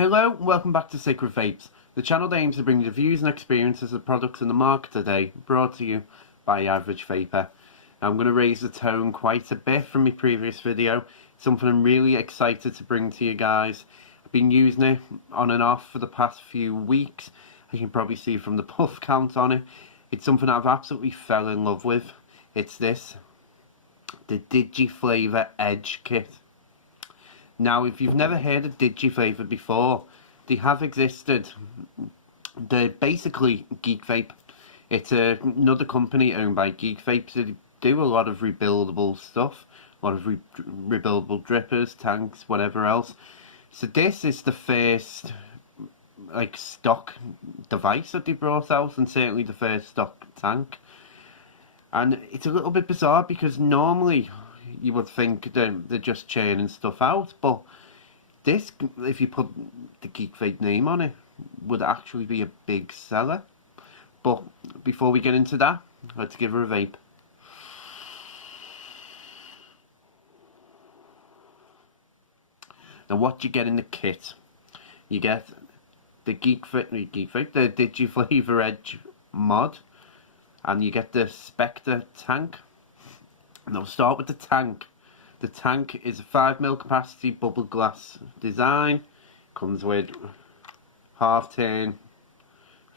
Hello and welcome back to Sacred Vapes, the channel that aims to bring you the views and experiences of products in the market today, brought to you by Average Vapor. Now, I'm going to raise the tone quite a bit from my previous video. It's something I'm really excited to bring to you guys. I've been using it on and off for the past few weeks. You can probably see from the puff count on it. It's something I've absolutely fell in love with. It's this, the Digiflavour Edge kit. Now, if you've never heard of Digiflavour before, they have existed. They're basically Geek Vape. It's another company owned by Geek Vape, so they do a lot of rebuildable stuff, a lot of rebuildable drippers, tanks, whatever else. So this is the first stock device that they brought out, and certainly the first stock tank. And it's a little bit bizarre because normally you would think they're just churning stuff out, but this, if you put the Geek Vape name on it, would actually be a big seller. But before we get into that, let's give her a vape. Now, what you get in the kit? You get the the Digiflavour Edge mod, and you get the Spectre tank. And I'll start with the tank. The tank is a 5mm capacity bubble glass design. Comes with half turn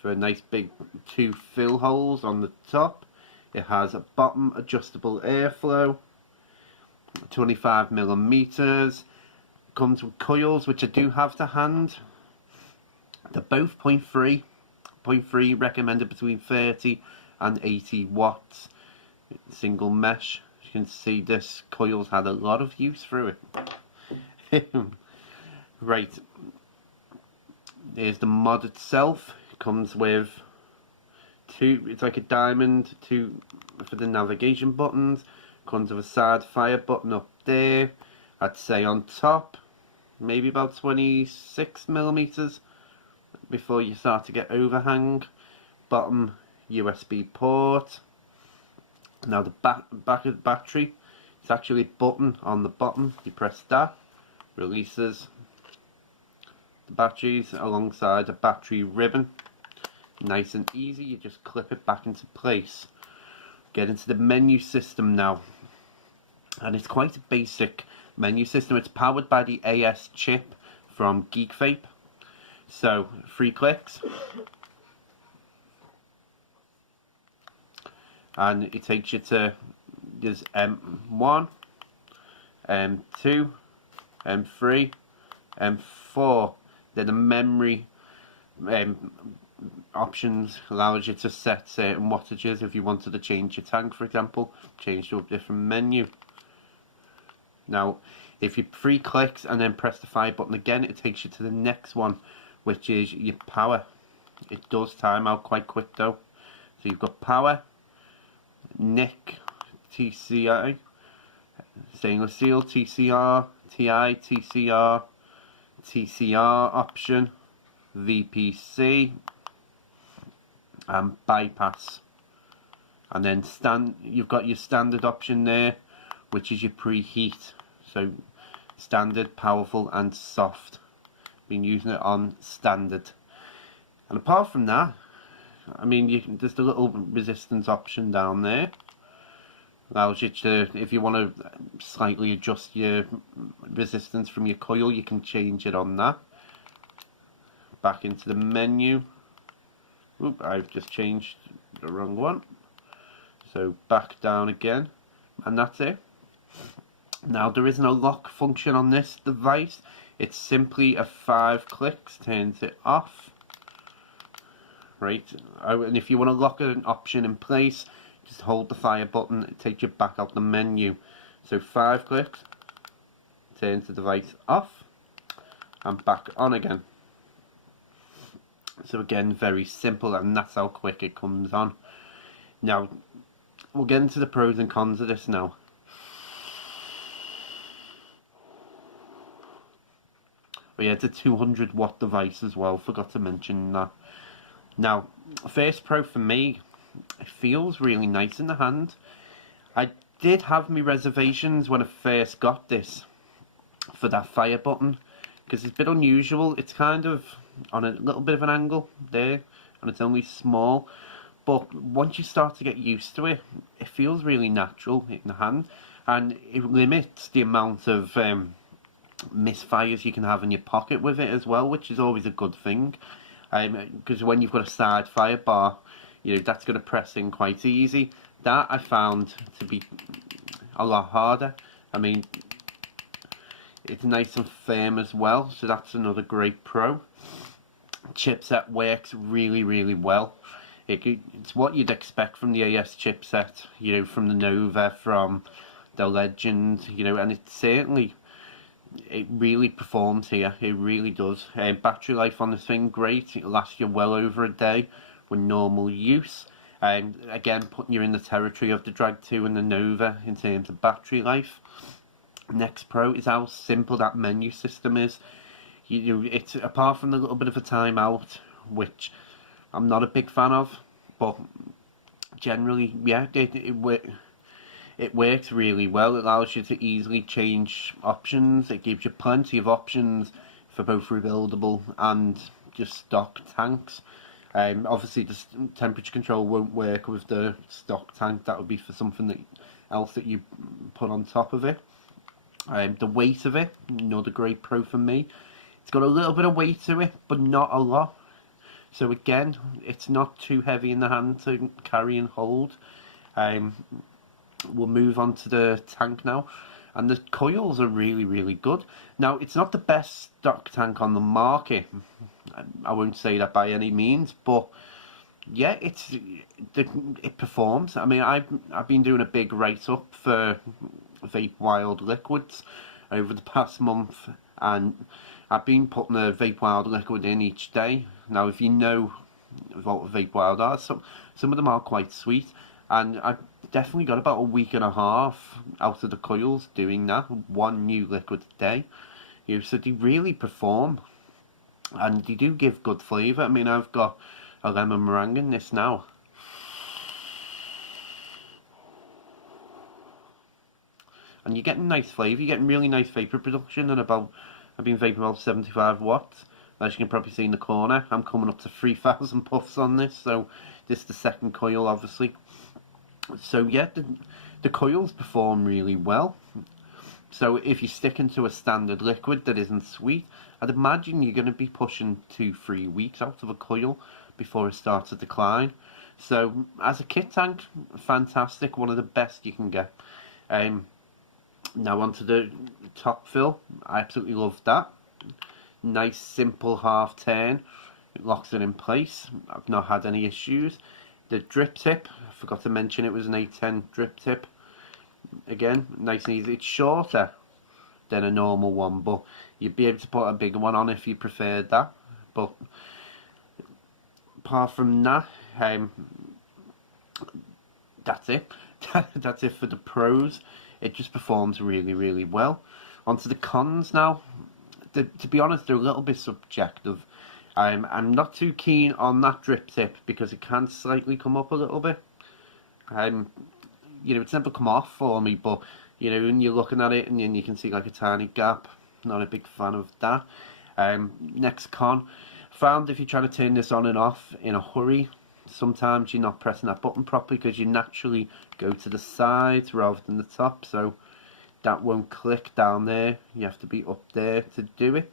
for a nice big 2 fill holes on the top. It has a bottom adjustable airflow, 25mm. Comes with coils, which I do have to hand. They're both 0.3 recommended between 30 and 80 watts. Single mesh. You can see this coil's had a lot of use through it. Right, here's the mod itself. It comes with it's like a diamond, for the navigation buttons. Comes with a side fire button up there. I'd say on top, maybe about 26mm before you start to get overhang. Bottom USB port. Now the back of the battery, it's actually a button on the bottom. You press that, releases the batteries alongside a battery ribbon. Nice and easy, you just clip it back into place. Get into the menu system now. And it's quite a basic menu system. It's powered by the AS chip from Geek Vape. So, 3 clicks. And it takes you to, there's M1, M2, M3, M4. Then the memory options allows you to set certain wattages. If you wanted to change your tank, for example, change to a different menu. Now, if you 3 clicks and then press the fire button again, it takes you to the next one, which is your power. It does time out quite quick though. So you've got power, NIC, TCI, stainless steel, TCR, TI, TCR, TCR option, VPC, and bypass. And then you've got your standard option there, which is your preheat. So standard, powerful, and soft. Been using it on standard. And apart from that, I mean, there's the little resistance option down there. Allows you to, if you want to slightly adjust your resistance from your coil, you can change it on that. Back into the menu. Oop, I've just changed the wrong one. So back down again, and that's it. Now, there isn't a lock function on this device. It's simply a 5 clicks turns it off. Right, and if you want to lock an option in place, just hold the fire button. It takes you back out the menu. So 5 clicks turns the device off and back on again. So again, very simple, and that's how quick it comes on. Now, we'll get into the pros and cons of this now. Oh yeah, it's a 200 watt device as well, forgot to mention that. Now, first pro for me, it feels really nice in the hand. I did have my reservations when I first got this for that fire button. because it's a bit unusual. It's kind of on a little bit of an angle there, and it's only small. But once you start to get used to it, it feels really natural in the hand, and it limits the amount of misfires you can have in your pocket with it as well, which is always a good thing. Because when you've got a side fire bar, that's going to press in quite easy. That I found to be a lot harder. I mean, it's nice and firm as well, so that's another great pro. Chipset works really, really well. It's what you'd expect from the AS chipset, from the Nova, from the Legend, and it really performs here. It really does. Battery life on this thing, great. It'll last you well over a day with normal use. Again, putting you in the territory of the Drag 2 and the Nova in terms of battery life. Next pro is how simple that menu system is. It's apart from the little bit of a timeout, which I'm not a big fan of, but generally, yeah, it works really well. It allows you to easily change options. It gives you plenty of options for both rebuildable and just stock tanks. Obviously, the temperature control won't work with the stock tank. That would be for something else that you put on top of it. The weight of it, another great pro for me. It's got a little bit of weight to it, but not a lot. So again, it's not too heavy in the hand to carry and hold. We'll move on to the tank now. And the coils are really, really good. Now, it's not the best stock tank on the market. I won't say that by any means, but yeah, it performs. I mean, I've been doing a big write-up for Vape Wild liquids over the past month, and I've been putting a Vape Wild liquid in each day. Now, if you know what Vape Wild are, some of them are quite sweet, and I've definitely got about a week and a half out of the coils doing that, one new liquid a day. So they really perform, and they do give good flavour. I mean, I've got a lemon meringue in this now. And you're getting nice flavour, you're getting really nice vapour production, and I've been vaping about 75 watts. As you can probably see in the corner, I'm coming up to 3,000 puffs on this, so this is the second coil, obviously. So yeah, the coils perform really well. So if you're sticking to a standard liquid that isn't sweet, I'd imagine you're going to be pushing 2-3 weeks out of a coil before it starts to decline. So as a kit tank, fantastic, one of the best you can get. Now onto the top fill. I absolutely love that. Nice simple half turn. It locks it in place. I've not had any issues. The drip tip, I forgot to mention it was an 810 drip tip. Again, nice and easy. It's shorter than a normal one, but you'd be able to put a bigger one on if you preferred that. But apart from that, that's it. That's it for the pros. It just performs really, really well. Onto the cons now. To be honest, they're a little bit subjective. I'm not too keen on that drip tip because it can slightly come up a little bit. It's never come off for me, but when you're looking at it and then you can see like a tiny gap. Not a big fan of that. Next con, found if you're trying to turn this on and off in a hurry, sometimes you're not pressing that button properly because you naturally go to the sides rather than the top, so that won't click down there. You have to be up there to do it.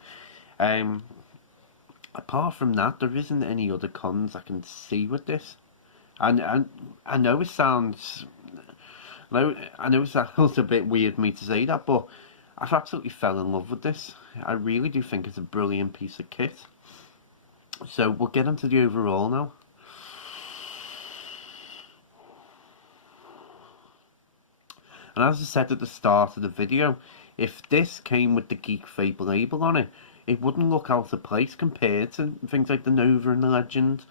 Apart from that, there isn't any other cons I can see with this. And I know it sounds, I know it sounds a bit weird for me to say that, but I've absolutely fell in love with this. I really do think it's a brilliant piece of kit. So we'll get into the overall now. And as I said at the start of the video, if this came with the Geek Vape label on it, it wouldn't look out of place compared to things like the Nova and the Legend.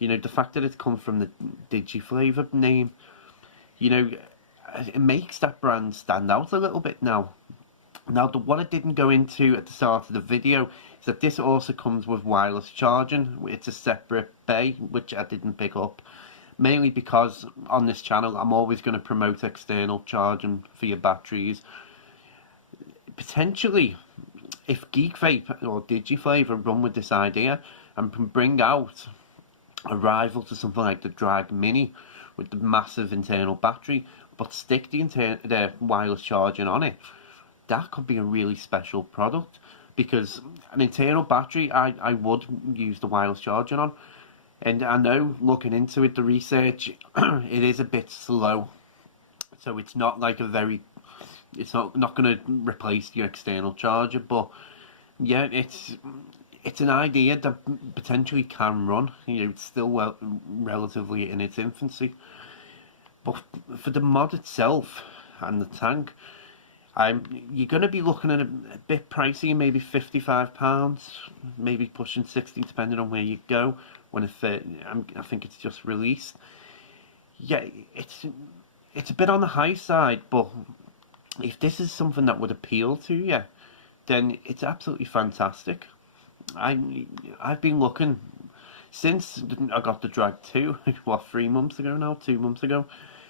The fact that it's come from the Digiflavour name, it makes that brand stand out a little bit now. Now, what I didn't go into at the start of the video is that this also comes with wireless charging. It's a separate bay, which I didn't pick up. Mainly because on this channel, I'm always going to promote external charging for your batteries. Potentially, if Geek Vape or Digiflavour run with this idea and can bring out a rival to something like the Drag Mini with the massive internal battery, but stick the wireless charging on it, that could be a really special product. Because an internal battery, I would use the wireless charging on. And I know, looking into it, the research, it is a bit slow. So it's not like it's not going to replace the external charger. But yeah, it's an idea that potentially can run. You know, it's still relatively in its infancy. But for the mod itself and the tank, you're going to be looking at a bit pricey, maybe £55, maybe pushing 60, depending on where you go. When I think it's just released. Yeah, it's a bit on the high side, but if this is something that would appeal to you, then it's absolutely fantastic. I've been looking since I got the Drag 2, what, 3 months ago now, 2 months ago.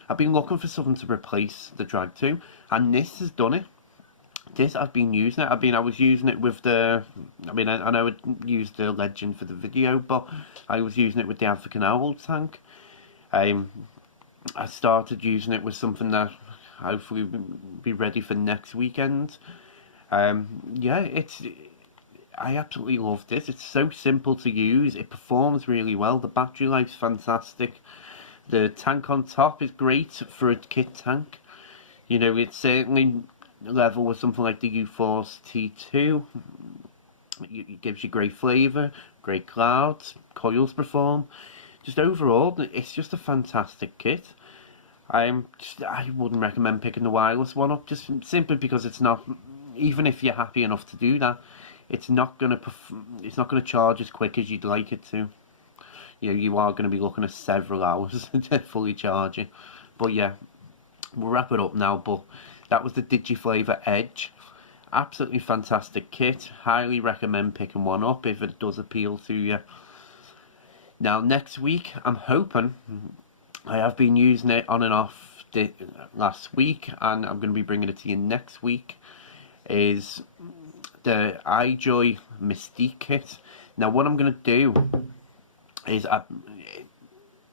I've been looking for something to replace the Drag 2, and this has done it. I've been using it. I was using it with the, I know I used the Legend for the video, but I was using it with the African Owl tank. I started using it with something that hopefully will be ready for next weekend. Yeah, I absolutely love this. It's so simple to use. It performs really well. The battery life's fantastic. The tank on top is great for a kit tank. You know, it's certainly level with something like the U-Force T2. It gives you great flavour, great clouds, coils perform. Just overall, it's just a fantastic kit. I wouldn't recommend picking the wireless one up, just simply because it's not, even if you're happy enough to do that, it's not gonna charge as quick as you'd like it to. You know, you are going to be looking at several hours to fully charge it. But yeah, we'll wrap it up now. But that was the Digiflavour Edge. Absolutely fantastic kit. Highly recommend picking one up if it does appeal to you. Now next week, I'm hoping, I have been using it on and off last week, and I'm going to be bringing it to you next week, is the iJoy Mystique kit. Now what I'm going to do is,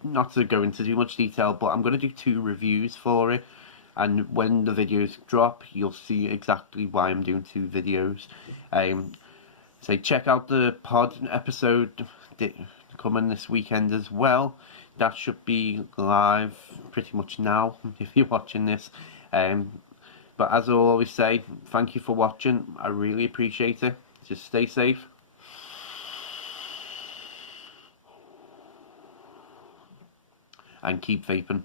not to go into too much detail, but I'm going to do 2 reviews for it, and when the videos drop, you'll see exactly why I'm doing 2 videos. So check out the pod episode coming this weekend as well. That should be live pretty much now if you're watching this. But as I always say, thank you for watching. I really appreciate it. Just stay safe. And keep vaping.